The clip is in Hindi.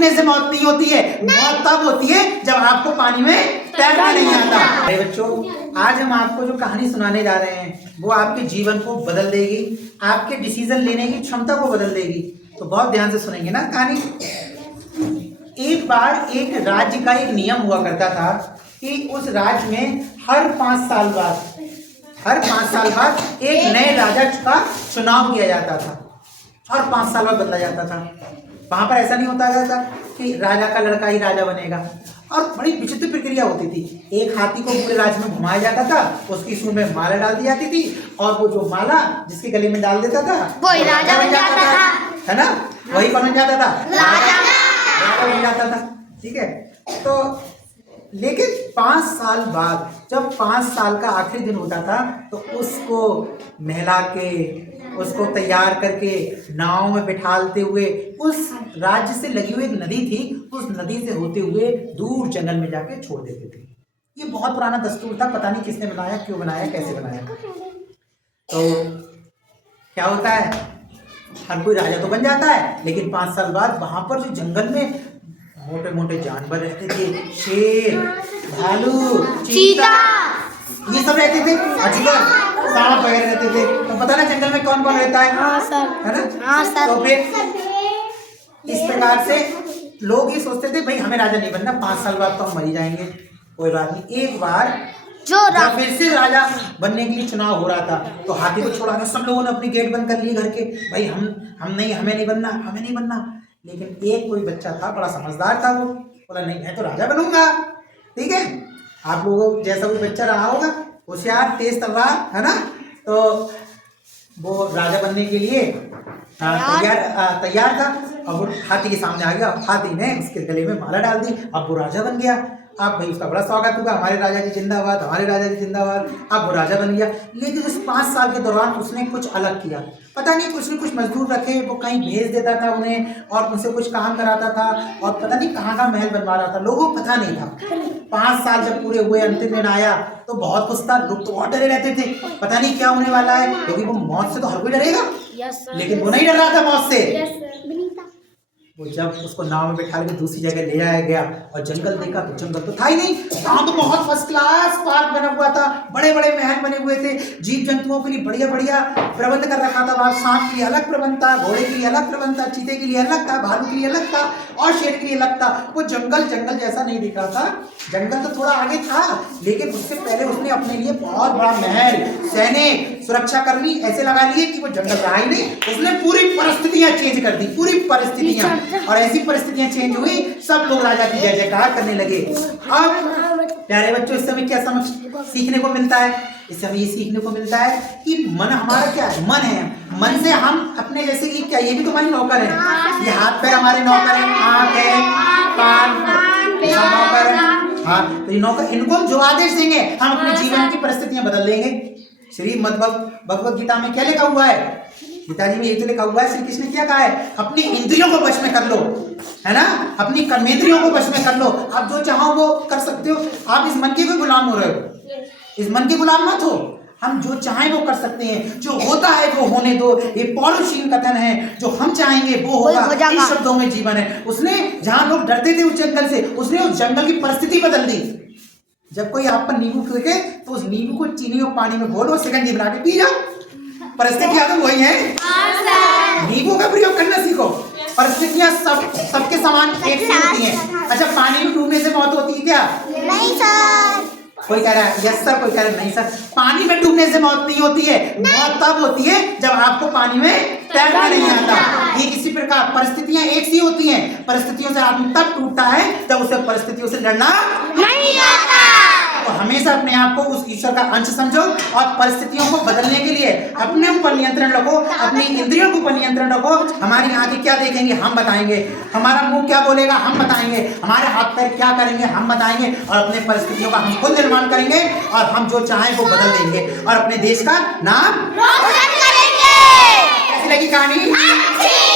डूबने से मौत नहीं होती है, मौत तब होती है जब आपको पानी में तैरना नहीं आता। अरे बच्चों, आज हम आपको जो कहानी सुनाने जा रहे हैं वो आपके जीवन को बदल देगी, आपके डिसीजन लेने की क्षमता को बदल देगी। तो बहुत ध्यान से सुनेंगे ना कहानी। एक बार एक राज्य का एक नियम हुआ करता था कि उस राज्य में हर 5 साल बाद एक नए राजा का चुनाव किया जाता था। हर 5 साल बाद बदला जाता था। वहां पर ऐसा नहीं होता था कि राजा का लड़का ही राजा बनेगा, और बड़ी विचित्र प्रक्रिया होती थी। एक हाथी को पूरे राज्य में घुमाया जाता था, उसकी सूंड में माला डाल दी जाती थी, और वो जो माला जिसके गले में डाल देता था वही राजा बन जाता था, है ना? वही बन जाता था, राजा बन जाता था। ठीक है। तो लेकिन 5 साल बाद, जब 5 साल का आखिरी दिन होता था, तो उसको नहला के, उसको तैयार करके नाव में बिठालते हुए उस राज्य से लगी हुई एक नदी थी, उस नदी से होते हुए दूर जंगल में जाके छोड़ देते थे। ये बहुत पुराना दस्तूर था, पता नहीं किसने बनाया, क्यों बनाया, कैसे बनाया। तो क्या होता है, हर कोई राजा तो बन जाता है, लेकिन 5 साल बाद वहां पर जो जंगल में मोटे मोटे जानवर रहते थे, शेर, भालू, चीता, ये सब रहते थे, अजगर, सांप वगैरह रहते थे। तो पता ना जंगल में कौन कौन रहता है? हाँ सर, है ना? हाँ सर। तो फिर इस प्रकार से लोग ये सोचते थे भाई हमें राजा नहीं बनना, 5 साल बाद तो हम मर ही जाएंगे, कोई बात नहीं। एक बार जब फिर से राजा बनने के लिए चुनाव हो रहा था, तो हाथी को छोड़ा, सब लोगों ने अपने गेट बंद कर लिए घर के, भाई हम नहीं, हमें नहीं बनना। लेकिन एक कोई बच्चा था, बड़ा समझदार था, वो बोला नहीं मैं तो राजा बनूंगा। ठीक है, आप लोगों जैसा कोई बच्चा रहा होगा, होशियार, तेज तर्रार, है ना? तो वो राजा बनने के लिए तैयार था। अब वो हाथी के सामने आ गया, हाथी ने उसके गले में माला डाल दी, अब वो राजा बन गया। अब भाई उसका बड़ा स्वागत होगा, हमारे राजा जी जिंदाबाद, हमारे राजा जी जिंदाबाद। अब वो राजा बन गया। लेकिन इस 5 साल के दौरान उसने कुछ अलग किया, पता नहीं, कुछ मजदूर रखे, वो कहीं भेज देता था उन्हें, और उनसे कुछ काम कराता था, और पता नहीं कहाँ महल बनवा रहा था, लोगों को पता नहीं था। 5 साल जब पूरे हुए, अंतिम दिन आया तो बहुत कुछ था, लोग तो बहुत डरे रहते थे, पता नहीं क्या होने वाला है, क्योंकि वो मौत से तो हर कोई डरेगा, लेकिन वो नहीं डर रहा था मौत से। वो जब उसको नाव में बैठा के दूसरी जगह ले जाया गया और जंगल देखा, तो जंगल तो था ही नहीं, वहां तो बहुत फर्स्ट क्लास पार्क बना हुआ था, बड़े बड़े महल बने हुए थे, जीव जंतुओं के लिए बढ़िया बढ़िया प्रबंध कर रखा था। वहां सांप के लिए अलग प्रबंध था, घोड़े के लिए अलग प्रबंध था, चीते के लिए अलग था, भालू के लिए अलग था, और शेर के लिए अलग था। वो जंगल जैसा नहीं दिख रहा था, जंगल तो थोड़ा आगे था, लेकिन उससे पहले उसने अपने लिए बहुत बड़ा महल, सैनिक, सुरक्षा कर्मी ऐसे लगा लिए कि वो जंगल रहा ही नहीं। उसने पूरी परिस्थितियां चेंज कर दी, पूरी परिस्थितियां, और ऐसी परिस्थितियां चेंज हुई, सब लोग राजा की जय जयकार करने लगे। अब प्यारे बच्चों, इस समय क्या सीखने को मिलता है? इस समय ये सीखने को मिलता है कि मन हमारा क्या है, मन है, मन से हम अपने जैसे कि क्या, ये भी तो हमारे नौकर है, ये हाथ पैर हमारे नौकर है, आंख है, कान नौकर है, हाँ, तो ये नौकर, इनको जो आदेश देंगे हम अपने जीवन की परिस्थितियां बदल लेंगे। श्रीमद् भगवद गीता में क्या लिखा हुआ है? गीता जी में ये तो लिखा हुआ है, श्री कृष्ण ने क्या कहा है? अपनी इंद्रियों को वश में कर लो, है ना? अपनी कर्मेंद्रियों को वश में कर लो, आप जो चाहो वो कर सकते हो। आप इस मन के कोई गुलाम हो रहे हो, इस मन के गुलाम मत हो। हम जो चाहें वो कर सकते हैं, जो होता है वो होने दो, ये पौरुषील कथन है, जो हम चाहेंगे वो होगा, इस शब्दों में जीवन है। उसने, जहां लोग डरते थे उस जंगल से, उसने उस जंगल की परिस्थिति बदल दी। जब कोई आप पर नींबू फेंके तो उस नींबू को चीनी और पानी में घोलो, शिकंजी बना के पी जाओ। परिस्थितियां तो वही है, नींबू का प्रयोग करना सीखो। परिस्थितियां सबके समान एक सी होती हैं। अच्छा, पानी में डूबने से मौत होती है क्या? नहीं सर। कोई कह रहा है यस सर, कोई कह रहा है नहीं सर। पानी में डूबने से मौत नहीं होती है, मौत तब होती है जब आपको पानी में तैरना नहीं आता। ये इसी प्रकार परिस्थितियां एक सी होती हैं, परिस्थितियों से आदमी तब टूटता है जब उसे परिस्थितियों से लड़ना नहीं आता। तो हमेशा अपने आप को उस ईश्वर का अंश समझो, और परिस्थितियों को बदलने के लिए अपने ऊपर नियंत्रण रखो, अपनी इंद्रियों के ऊपर नियंत्रण रखो। हमारी आंखें क्या देखेंगे हम बताएंगे, हमारा मुंह क्या बोलेगा हम बताएंगे, हमारे हाथ पैर क्या करेंगे हम बताएंगे, और अपने परिस्थितियों का हम खुद निर्माण करेंगे, और हम जो चाहें वो बदल देंगे, और अपने देश का नाम रोशन करेंगे। कैसी लगी कहानी?